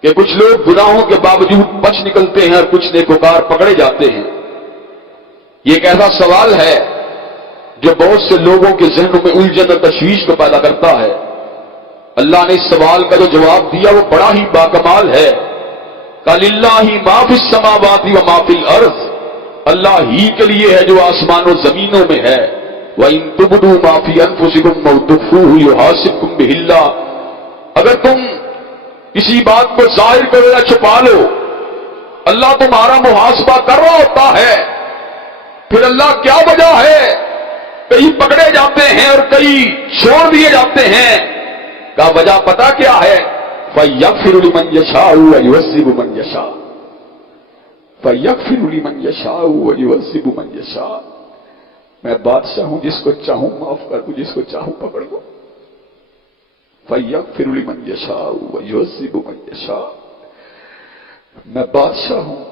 کہ کچھ لوگ گناہوں کے باوجود بچ نکلتے ہیں اور کچھ نیکوکار پکڑے جاتے ہیں؟ یہ ایک ایسا سوال ہے جو بہت سے لوگوں کے ذہنوں میں الجھن اور تشویش کو پیدا کرتا ہے۔ اللہ نے اس سوال کا جو جواب دیا وہ بڑا ہی باکمال ہے۔ قَلِلَّهِ مَا فِي السَّمَاوَاتِ وَمَا فِي الْأَرْضِ، اللہ ہی کے لیے ہے جو آسمان و زمینوں میں ہے۔ وَإِن تُبْدُوا مَا فِي أَنفُسِكُمْ أَوْ تُخْفُوهُ يُحَاسِبْكُم بِهِ اللَّهُ، اگر تم کسی بات کو ظاہر کرو یا چھپا لو اللہ تمہارا محاسبہ کر رہا ہوتا ہے۔ پھر اللہ کیا وجہ ہے کئی پکڑے جاتے ہیں اور کئی چھوڑ دیے جاتے ہیں؟ کا وجہ پتہ کیا ہے؟ فَيَغْفِرُ لِمَن يَشَاءُ وَيُعَذِّبُ مَن يَشَاءُ، فَيَغْفِرُ لِمَنْ يَشَاءُ وَيُعَذِّبُ مَنْ يَشَاءُ. میں بادشاہ ہوں، جس کو چاہوں معاف کر دوں، جس کو چاہوں پکڑ دوں. فَيَغْفِرُ لِمَنْ يَشَاءُ وَيُعَذِّبُ مَنْ يَشَاءُ. میں بادشاہ ہوں،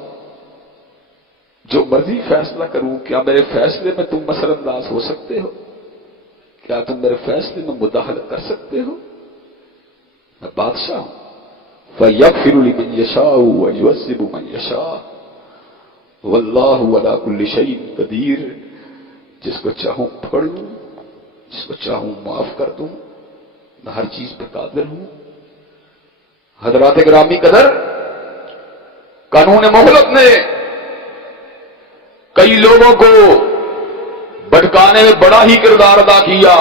جو مرضی فیصلہ کروں. کیا میرے فیصلے میں تم مثر انداز ہو سکتے ہو؟ کیا تم میرے فیصلے میں مداخلت کر سکتے ہو؟ میں بادشاہ ہوں. فَيَغْفِرُ لِمَنْ يَشَاءُ وَيُعَذِّبُ مَنْ يَشَاءُ وَاللَّهُ عَلَى كُلِّ شَيْءٍ قَدِيرٌ. جس کو چاہوں پکڑ لوں، جس کو چاہوں معاف کر دوں. میں ہر چیز پہ قادر ہوں. حضرات گرامی قدر، قانون مہلت نے کئی لوگوں کو بھٹکانے میں بڑا ہی کردار ادا کیا،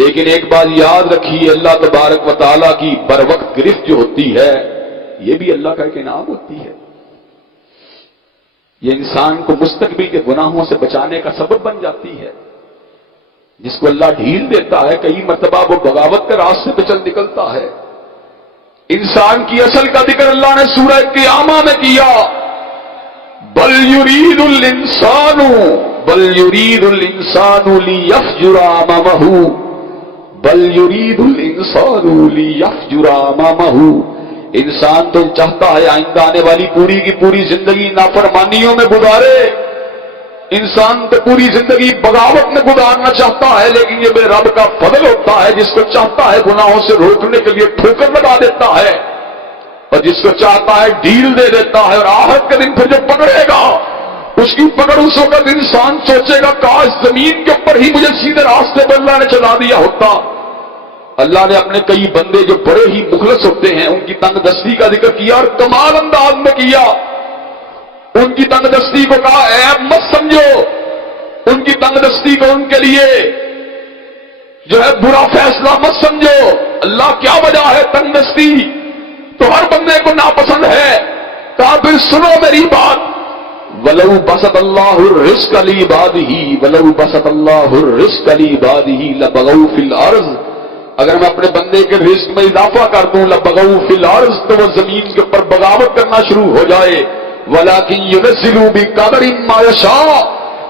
لیکن ایک بات یاد رکھیے، اللہ تبارک و تعالیٰ کی بر وقت گرفت جو ہوتی ہے، یہ بھی اللہ کا ایک انعام ہوتی ہے. یہ انسان کو مستقبل کے گناہوں سے بچانے کا سبب بن جاتی ہے. جس کو اللہ ڈھیل دیتا ہے، کئی مرتبہ وہ بغاوت کے راستے پہ چل نکلتا ہے. انسان کی اصل کا ذکر اللہ نے سورہ قیامہ میں کیا. بل یرید الانسان لیفجر امامہ، بل یرید الانسان لیفجر امامہ. انسان تو چاہتا ہے آئندہ آنے والی پوری کی پوری زندگی نافرمانیوں میں گزارے. انسان تو پوری زندگی بغاوت میں گزارنا چاہتا ہے، لیکن یہ بے رب کا فضل ہوتا ہے. جس کو چاہتا ہے گناہوں سے روکنے کے لیے ٹھوکر لگا دیتا ہے، اور جس کو چاہتا ہے ڈھیل دے دیتا ہے. اور آخرت کے دن پھر جب پکڑے گا، اس کی پکڑ اس وقت انسان سوچے گا کاش زمین کے اوپر ہی مجھے سیدھے راستے پر اللہ نے چلا دیا ہوتا. اللہ نے اپنے کئی بندے جو بڑے ہی مخلص ہوتے ہیں، ان کی تنگ دستی کا ذکر کیا اور کمال انداز میں کیا. ان کی تنگ دستی کو کہا عیب مت سمجھو، ان کی تنگ دستی کو ان کے لیے جو ہے برا فیصلہ مت سمجھو. اللہ کیا وجہ ہے تنگ دستی؟ تو ہر بندے کو ناپسند ہے. کہا پھر سنو میری بات. وَلَوْ بَسَطَ اللَّهُ الرِّزْقَ لِعِبَادِهِ وَلَوْ بَسَطَ اللَّهُ الرِّزْقَ لِعِبَادِهِ لَبَغَوْا فِي الْأَرْضِ. اگر میں اپنے بندے کے رزق میں اضافہ کر دوں، لَبَغَوْا فِي الْأَرْضِ، تو وہ زمین کے اوپر بغاوت کرنا شروع ہو جائے. وَلَكِنْ يُنَزِّلُ بِقَدَرٍ مَا يَشَاءُ.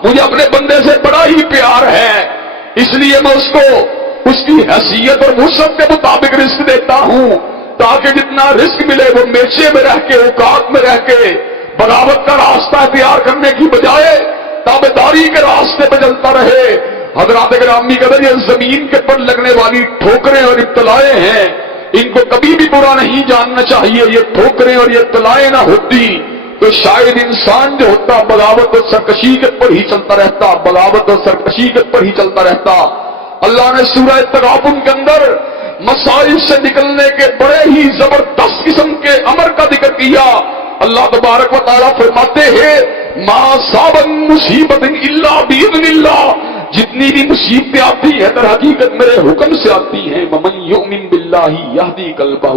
مجھے اپنے بندے سے بڑا ہی پیار ہے، اس لیے میں اس کو اس کی حیثیت اور وسعت کے مطابق رزق دیتا ہوں، تاکہ جتنا رزق ملے وہ میچے میں رہ کے، اوقات میں رہ کے بغاوت کا راستہ اختیار کرنے کی بجائے تابعداری کے راستے پہ چلتا رہے. حضرات گرامی قدر، یہ زمین کے پر لگنے والی ٹھوکریں اور ابتلائیں ہیں، ان کو کبھی بھی برا نہیں جاننا چاہیے. یہ ٹھوکریں اور یہ ابتلائیں نہ ہوتی تو شاید انسان جو ہوتا بغاوت اور سرکشی کے پر ہی چلتا رہتا، بغاوت اور سرکشی کے پر ہی چلتا رہتا. اللہ نے سورہ تغابن کے اندر مسائل سے نکلنے کے بڑے ہی زبردست قسم کے امر کا ذکر کیا. اللہ تبارک و تعالیٰ فرماتے ہیں ما صاب مصیبت الا باذن اللہ. جتنی بھی مصیبتیں آتی ہیں در حقیقت میرے حکم سے آتی ہیں. ومن یؤمن باللہ یہدی قلبہ.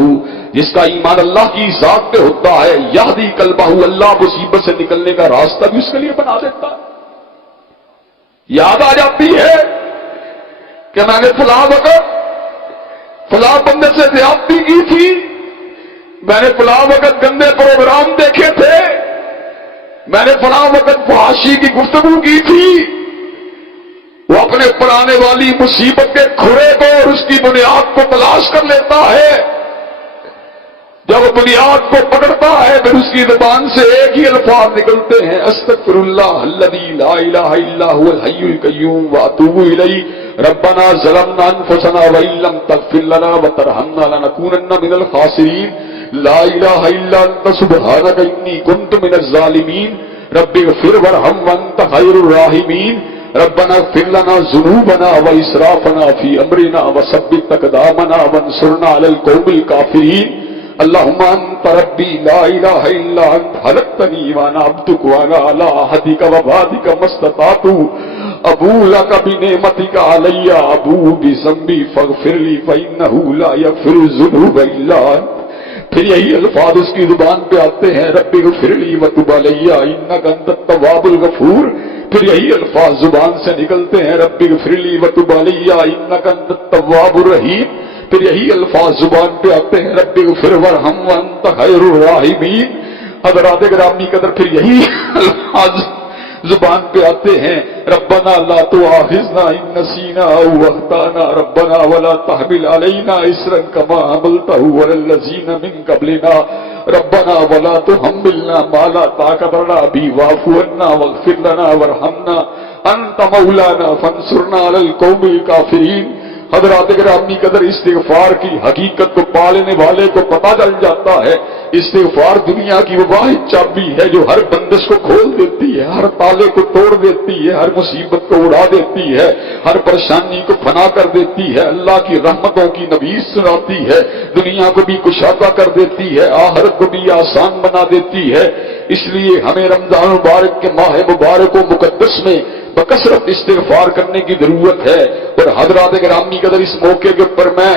جس کا ایمان اللہ کی ذات پہ ہوتا ہے، یہدی قلبہ، اللہ مصیبت سے نکلنے کا راستہ بھی اس کے لیے بنا دیتا ہے. یاد آ جاتی ہے کہ میں نے فلاں وقت فلاں بندے سے زیادتی کی تھی، میں نے فلاں وقت گندے پروگرام دیکھے تھے، میں نے فلاں وقت فحاشی کی گفتگو کی تھی. وہ اپنے اوپر آنے والی مصیبت کے کھرے کو اور اس کی بنیاد کو تلاش کر لیتا ہے. جب وہ بنیاد کو پکڑتا ہے پھر اس کی زبان سے ایک ہی الفاظ نکلتے ہیں، استغفر اللہ الذی لا الہ الا هو الحی القیوم واتوب الیہ ربنا ظلمنا انفسنا وان لم تغفر لنا وترحمنا لنکونن من الخاسرین لا الہ الا انت سبحانک انی کنت من الظالمین رب اغفر وارحم وانت خیر الراحمین ربنا اغفر لنا ذنوبنا واسرافنا فی امرنا وثبت اقدامنا وانصرنا علی القوم الکافرین اللهم انت ربی لا الہ الا انت خلقتنی وانا عبدک وانا علی عہدک ووعدک ما استطعت ابوء لک بنعمتک علی ابوء بذنبی فاغفر لی فانہ لا یغفر الذنوب الا انت. پھر یہی الفاظ اس کی زبان پہ آتے ہیں، رب اغفر لی وتب علی انک انت التواب الغفور. پھر یہی الفاظ زبان سے نکلتے ہیں، رب اغفر لی وتب علی انک انت التواب الرحیم. پھر یہی الفاظ زبان پہ آتے ہیں، رب اغفر وارحم وانت خیر الراحمین. حضرات گرامی قدر پھر یہی الفاظ زبان پہ آتے ہیں، ربنا لا تؤاخذنا ان نسینا او اخطانا ربنا ولا تحمل علینا اصرا کما حملته علی الذین من قبلنا ربنا ولا تحملنا ما لا طاقت لنا به واعف عنا واغفر لنا وارحمنا انت مولانا فانصرنا علی القوم الکافرین۔ حضرات گرامی قدر استغفار کی حقیقت کو پالنے والے کو پتہ چل جاتا ہے، استغفار دنیا کی وہ واحد چابی ہے جو ہر بندش کو کھول دیتی ہے، ہر تالے کو توڑ دیتی ہے، ہر مصیبت کو اڑا دیتی ہے، ہر پریشانی کو فنا کر دیتی ہے، اللہ کی رحمتوں کی نوید سناتی ہے، دنیا کو بھی کشادہ کر دیتی ہے، آخرت کو بھی آسان بنا دیتی ہے۔ اس لیے ہمیں رمضان مبارک کے ماہ مبارک و مقدس میں بکثرت استغفار کرنے کی ضرورت ہے۔ اور حضرات گرامی قدر اس موقع کے اوپر میں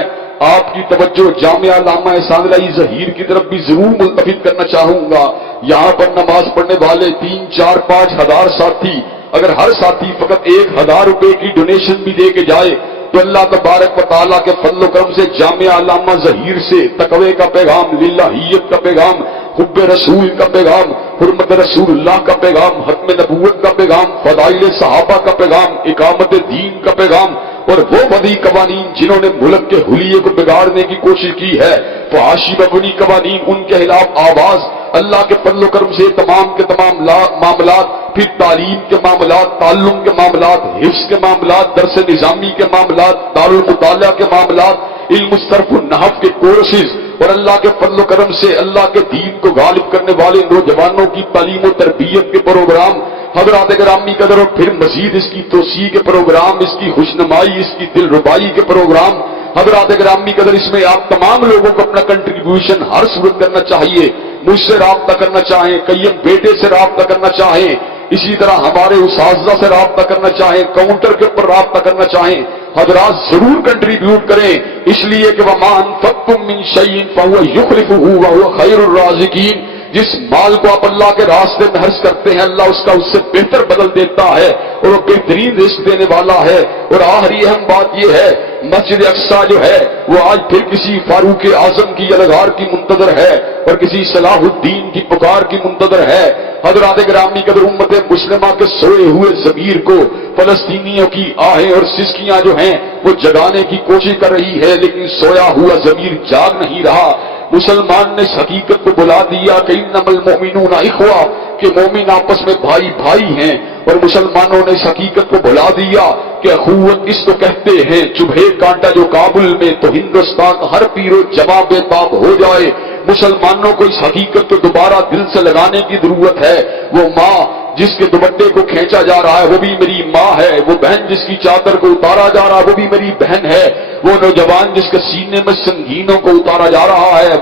آپ کی توجہ جامعہ علامہ احسان الہی ظہیر کی طرف بھی ضرور ملتفت کرنا چاہوں گا۔ یہاں پر نماز پڑھنے والے 3، 4، 5 ہزار ساتھی، اگر ہر ساتھی فقط 1000 روپے کی ڈونیشن بھی دے کے جائے تو اللہ تبارک و تعالیٰ کے فضل و کرم سے جامعہ علامہ ظہیر سے تقوی کا پیغام، للہیت کا پیغام، حب رسول کا پیغام، حرمت رسول اللہ کا پیغام، ختم نبوت کا پیغام، فضائل صحابہ کا پیغام، اقامت دین کا پیغام، اور وہ بدی قوانین جنہوں نے ملک کے حلیے کو بگاڑنے کی کوشش کی ہے، فحاشی مبنی قوانین، ان کے خلاف آواز، اللہ کے فضل و کرم سے تمام کے تمام معاملات، پھر تعلیم کے معاملات، تعلم کے معاملات، حفظ کے معاملات، درس نظامی کے معاملات، دارالمطالعہ کے معاملات، علم الصرف النحو کے کورسز، اور اللہ کے فضل و کرم سے اللہ کے دین کو غالب کرنے والے نوجوانوں کی تعلیم و تربیت کے پروگرام، حضرات گرامی قدر، اور پھر مزید اس کی توسیع کے پروگرام، اس کی خوشنمائی، اس کی دل ربائی کے پروگرام۔ حضرات گرامی قدر، اس میں آپ تمام لوگوں کو اپنا کنٹریبیوشن ہر صورت کرنا چاہیے، مجھ سے رابطہ کرنا چاہیں، قیم بیٹے سے رابطہ کرنا چاہیں، اسی طرح ہمارے اساتذہ سے رابطہ کرنا چاہیں، کاؤنٹر کے اوپر رابطہ کرنا چاہیں، حضرات ضرور کنٹریبیوٹ کریں، اس لیے کہ وَمَا أَنفَقْتُم مِّن شَيْءٍ فَهُوَ يُخْلِفُهُ وَهُوَ خَيْرُ الرَّازِقِينَ۔ جس مال کو آپ اللہ کے راستے میں خرچ کرتے ہیں، اللہ اس کا اس سے بہتر بدل دیتا ہے، اور وہ بہترین رزق دینے والا ہے۔ اور آخری اہم بات یہ ہے، مسجد اقصیٰ جو ہے وہ آج پھر کسی فاروق اعظم کی یلغار کی منتظر ہے، اور کسی صلاح الدین کی پکار کی منتظر ہے۔ حضرات گرامی قدر، امت مسلمہ کے سوئے ہوئے ضمیر کو فلسطینیوں کی آہیں اور سسکیاں جو ہیں وہ جگانے کی کوشش کر رہی ہے، لیکن سویا ہوا ضمیر جاگ نہیں رہا۔ مسلمان نے اس حقیقت کو بلا دیا کہ انما المؤمنون اخوہ، کہ مومن آپس میں بھائی بھائی ہیں، اور مسلمانوں نے اس حقیقت کو بلا دیا کہ اخوت اس کو کہتے ہیں، چبھے کانٹا جو کابل میں تو ہندوستان ہر پیر و جمع بے تاب ہو جائے۔ مسلمانوں کو اس حقیقت کو دوبارہ دل سے لگانے کی ضرورت ہے۔ وہ ماں جس کے دوپٹے کو کھینچا جا رہا ہے وہ بھی میری ماں ہے، وہ بہن جس کی چادر کو اتارا جا رہا ہے وہ بھی میری بہن ہے، وہ نوجوان جس کے سینے میں سنگینوں کو اتارا جا رہا ہے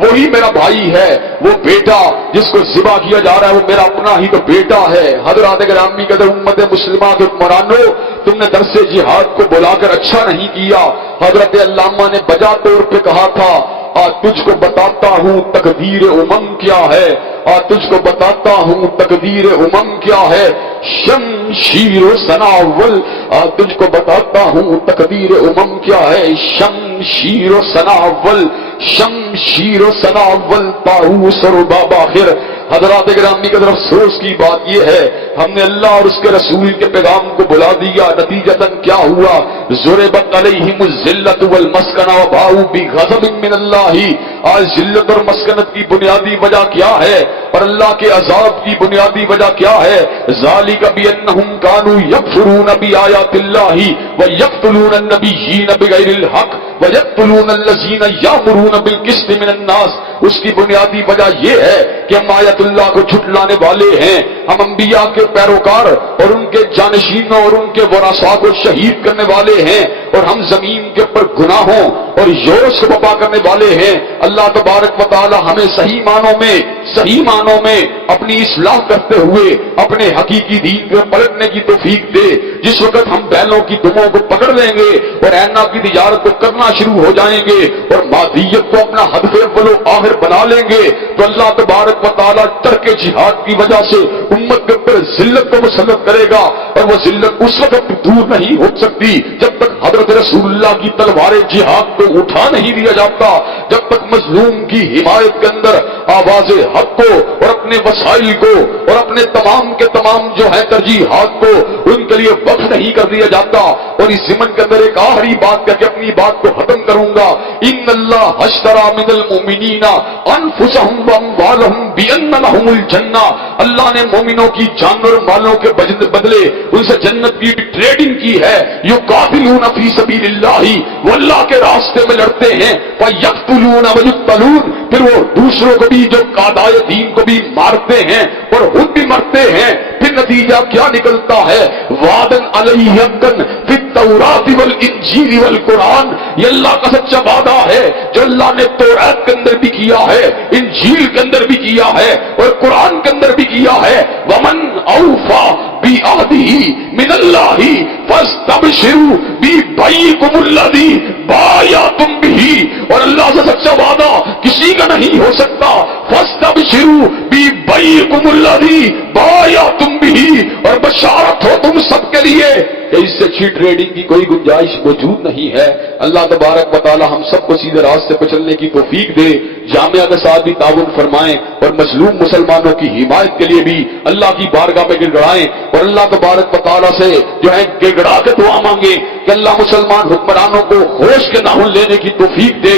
وہی میرا بھائی ہے، وہ بیٹا جس کو ذبح کیا جا رہا ہے وہ میرا اپنا ہی تو بیٹا ہے۔ حضرات گرامی قدر، امت مسلمہ کے حکمرانوں، تم نے درس جہاد کو بلا کر اچھا نہیں کیا۔ حضرت علامہ نے بجا طور پہ کہا تھا، آج تجھ کو بتاتا ہوں تقدیر امم کیا ہے، آج تجھ کو بتاتا ہوں تقدیر امم کیا ہے، شمشیر و سناول، آج تجھ کو بتاتا ہوں تقدیر امم کیا ہے، شمشیر و سناول، شمشیر و سناول، طاؤس اور رباب آخر۔ حضرات گرامی قدر، افسوس کی بات یہ ہے ہم نے اللہ اور اس کے رسول کے پیغام کو بلا دیا، نتیجتاً کیا ہوا؟ ضربت علیہم الذلۃ والمسکنۃ وباؤوا بغضب من اللہ۔ آج ذلت اور مسکنت کی بنیادی وجہ کیا ہے اور اللہ کے عذاب کی بنیادی وجہ کیا ہے؟ ذالک بانہم کانوا یکفرون بآیات اللہ ویقتلون النبیین بغیر الحق ویقتلون الذین یأمرون بالقسط من الناس۔ اس کی بنیادی وجہ یہ ہے کہ ہم آیت اللہ کو جھٹلانے والے ہیں، ہم انبیاء کے پیروکار اور ان کے جانشینوں اور ان کے ورثاء کو شہید کرنے والے ہیں، اور ہم زمین کے اوپر گناہوں اور یورش کو بپا کرنے والے ہیں۔ اللہ تبارک و تعالی ہمیں صحیح معنوں میں اپنی اصلاح کرتے ہوئے اپنے حقیقی دین کو پلٹنے کی توفیق دے۔ جس وقت ہم بیلوں کی دموں کو پکڑ لیں گے اور اینا کی تجارت کو کرنا شروع ہو جائیں گے اور مادیت کو اپنا ہدف اول و آخر بنا لیں گے، تو اللہ تبارک و تعالیٰ ترک جہاد کی وجہ سے امت کے اوپر ذلت کو مسلط کرے گا، اور وہ ذلت اس وقت دور نہیں ہو سکتی جب تک حضرت رسول اللہ کی تلوار جہاد کو اٹھا نہیں دیا جاتا جب تک مظلوم کی حمایت کے اندر آواز حق کو اور اپنے وسائل کو اور اپنے تمام کے تمام جو ہے ترجیحات کو ان کے لیے وقف نہیں کر دیا جاتا. اور اس ضمن کے اندر ایک آخری بات کر کے اپنی بات کو ختم کروں گا. ان اللہ اشترى من المؤمنین انفسهم واموالهم بان لهم الجنہ. اللہ نے مومنوں کی جان اور مالوں کے بدلے ان سے جنت کی ٹریڈنگ کی ہے. یقاتلون فی سبیل اللہ، وہ اللہ کے راستے میں لڑتے ہیں. ویقتلون ویقتلون، پھر وہ دوسروں کو بھی جو قادائے دین کو بھی مارتے ہیں اور خود بھی مرتے ہیں. پھر نتیجہ کیا نکلتا ہے؟ وعدن علیہ حقن فی التوراۃ والانجیل والقرآن. یہ اللہ کا سچا وعدہ ہے جو اللہ نے تورات کے اندر بھی کیا ہے، انجیل کے اندر بھی کیا ہے اور قرآن کے اندر بھی کیا ہے. ومن اوفی بعہدہ من اللہ فاستبشروا ببیعکم الذی بایعتم بہ. اور اللہ سے سچا وعدہ کسی کا نہیں ہو سکتا. فاستبشروا ببیعکم الذی بایعتم بہ، اور بشارت ہو تم سب کے لیے کہ اس سے اچھی ٹریڈنگ کی کوئی گنجائش موجود نہیں ہے. اللہ تبارک و تعالی ہم سب کو سیدھے راستے پہ چلنے کی توفیق دے. جامعہ کے ساتھ بھی تعاون فرمائیں اور مظلوم مسلمانوں کی حمایت کے لیے بھی اللہ کی بارگاہ میں گڑگڑائیں اور اللہ تبارک و تعالی سے جو ہے گڑگڑا کے دعا مانگیں کہ اللہ مسلمان حکمرانوں کو ہوش کے ناخن لینے کی توفیق دے.